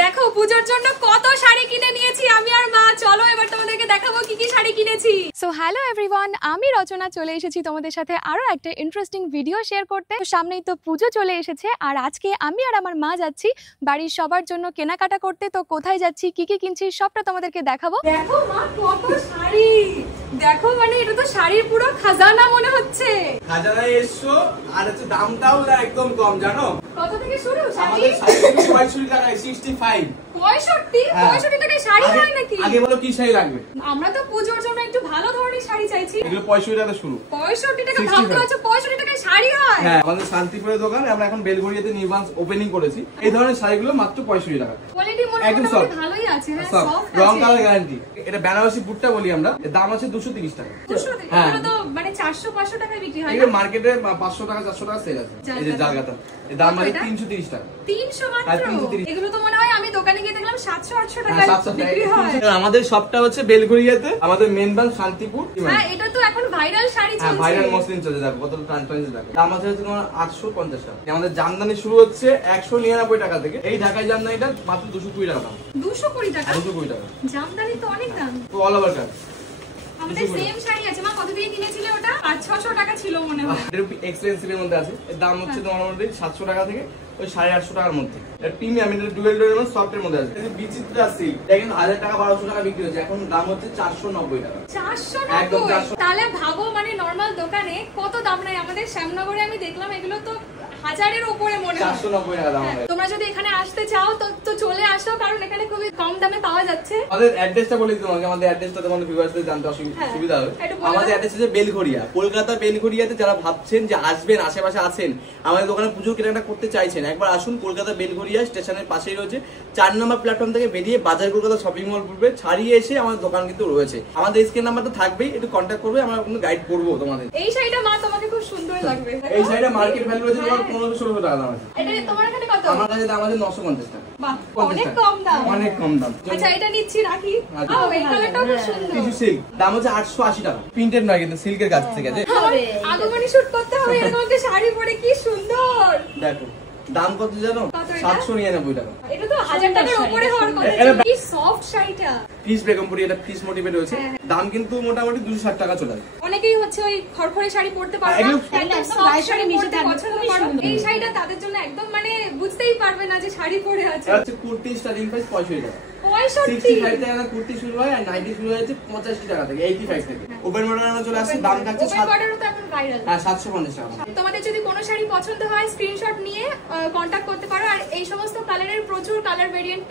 দেখো পূজোর জন্য কত শাড়ি কিনে নিয়েছি আমি আর মা। চলো এবার তোমাদেরকে দেখাবো কি কি শাড়ি কিনেছি। সো হ্যালো এভরিওয়ান, আমি রচনা চলে এসেছি তোমাদের সাথে আরো একটা ইন্টারেস্টিং ভিডিও শেয়ার করতে। তো সামনেই তো পুজো চলে এসেছে আর আজকে আমি আর আমার মা যাচ্ছি বাড়ির সবার জন্য কেনাকাটা করতে। তো কোথায় যাচ্ছি, কি কি কিনছি সবটা তোমাদেরকে দেখাবো। দেখো মা কত শাড়ি, দেখো মানে এটা তো শাড়ির পুরো খাজানা মনে হচ্ছে। খাজানা এসছো আর হচ্ছে দামটাও একদম কম, জানো কত থেকে শুরু শাড়ি? আমাদের শাড়ি 65 টাকায় 65। 65 টাকায় শাড়ি হয় নাকি? আগে বলো কি শাড়ি লাগবে? আমরা তো পূজোর জন্য একটু ভালো ধরনের শাড়ি চাইছি। এগুলো 65 টাকা শুরু। 65 টাকা ভাবতে হচ্ছে 65 টাকায় শাড়ি হয়? হ্যাঁ, আমাদের শান্তিপুরের দোকান, আমরা এখন বেলঘড়িয়াতে নিউ ব্রাঞ্চ ওপেনিং করেছি। এই ধরনের শাড়িগুলো মাত্র 65 টাকা। কোয়ালিটি মোটামুটি ভালোই আছে। হ্যাঁ, সফট আছে, রং কালার গ্যারান্টি। এটা বেনারসি বুটটা বলি আমরা, এর দাম আছে 230 টাকা। 200 টাকা? হ্যাঁ, এগুলো তো মানে 400-500 টাকায় বিক্রি হয় এগুলো না? মার্কেটে 500 টাকা 400 টাকা সেল আছে। এই যে জালগাতা, এর দাম আছে 330 টাকা। 300 মাত্র? হ্যাঁ, 330। এগুলো তো মনে হয় আমি দোকানে গিয়ে দেখলাম 700-800 হ্যাঁ, টাকায় 700 বিক্রি হয়। টাকা। আমাদের শপটা হচ্ছে বেলঘড়িয়াতে, আমাদের মেন ব্রাঞ্চ শান্তিপুর। হ্যাঁ, এটা তো এখন ভাইরাল শাড়ি হ্যাঁ, চলছে। ভাইরাল মসলিন চলছে, দেখো কত ট্রান্সপারেন্সি দেখো। দাম আছে হচ্ছে তোমার 850 টাকা। আমাদের জামদানি শুরু হচ্ছে 199 টাকা থেকে। এই ঢাকায় জামদানিটা মাত্র 220 টাকা দাম। 220 টাকা? 220 টাকা। জামদানি তো অনেক দাম। তো অল ওভার কাজ। আমাদের সেম শাড়ি আছে। মা কত দিয়ে কিনেছিলে ওটা? 500-600 টাকা ছিল মনে হয়। এটা এক্সপেন্সিভ এর মধ্যে আছে। এর দাম হচ্ছে তোমার মোটামুটি 700 টাকা থেকে ওই 850 টাকার মধ্যে। এটা প্রিমিয়াম, এটা ডুয়েল ডোরের মধ্যে সফট এর মধ্যে আছে। এই যে বিচিত্রা সিল্ক, এটা কিন্তু 1000 টাকা 1200 টাকা বিক্রি হচ্ছে, এখন দাম হচ্ছে 490 টাকা। 490? তাহলে ভাবো মানে নরমাল দোকানে কত দাম নাই। আমাদের শ্যামনগরে আমি দেখলাম এগুলো তো 1000-এর উপরে মনে হয়। 490 টাকা দাম আছে। তোমরা যদি এখানে আসতে চাও তো চলে আসো, কারণ এখানে খুবই কম দামে পাওয়া যাচ্ছে। আমাদের অ্যাড্রেসটা বলে দিই তোমাকে, আমাদের অ্যাড্রেসটা তোমাদের ভিউয়ার্সদের জানতে সুবিধা হবে। আমাদের অ্যাড্রেস হচ্ছে বেলঘড়িয়া, কলকাতা বেলঘড়িয়াতে। যারা ভাবছেন যে আসবেন, আশেপাশে আছেন, আমাদের দোকানে পুজোর কেনাকাটা করতে চাইছেন, একবার আসুন। কলকাতা বেলঘড়িয়া স্টেশনের পাশেই রয়েছে, 4 নম্বর প্ল্যাটফর্ম থেকে বেরিয়ে বাজার কলকাতা শপিং মল পূর্বে ছাড়িয়ে এসে আমাদের দোকান কিন্তু রয়েছে। আমাদের স্ক্রিন নাম্বারটা থাকবেই, একটু কন্ট্যাক্ট করবে, আমরা কিন্তু গাইড করবো তোমাদের। এই শাড়িটা মা তোমাকে খুব সুন্দর লাগবে। এই শাড়িটা মার্কেট ভ্যালু রয়েছে তোমার 1500-1600 টাকা দাম আছে। এটা তোমার এখানে কত? আমার কাছে দাম আছে 950 টাকা। বাহ, অনেক কম দাম। অনেক কম দাম। আচ্ছা, এটা নিচ্ছি, রাখি। আচ্ছা। এই কালারটাও খুব সুন্দর। কিছু সিল্ক দাম হচ্ছে 880 টাকা। প্রিন্টেড নয় কিন্তু, সিল্কের কাজ থেকে আছে। আগমনী শুট করতে হবে, এর মধ্যে শাড়ি পরে কি সুন্দর। দেখো দাম কত জানো? 799 টাকা। এটা তো 1000 টাকার উপরে হওয়ার কথা। কি সফট শাড়িটা। ফিস বেগমপুরি, এটা ফিস মোটিভে রয়েছে। দাম কিন্তু মোটামুটি 260 টাকা চলে আসে। অনেকেই হচ্ছে ওই খড়খড়ে শাড়ি পরতে পারে না, একদম সফট শাড়ি পরতে পছন্দ করে। এই শাড়িটা তাদের জন্য একদম মানে বুঝতেই পারবে না যে শাড়ি পরে আছে। এটা হচ্ছে কুর্তি স্টার্টিং প্রাইস 65 টাকা। 65 টাকা কুর্তি শুরু হয়, আর নাইটি শুরু হয়েছে 85 টাকা থেকে, 85 থেকে। ওপেন মডেল চলে আসছে, দাম থাকছে ওপেন মডেলও তো এখন ভাইরাল। হ্যাঁ, 750 টাকা। তোমাদের যদি কোনো শাড়ি পছন্দ হয় স্ক্রিনশট নিয়ে কন্টাক্ট করতে পারো। আর এই সমস্ত কালারের প্রচুর কালার ভেরিয়েন্ট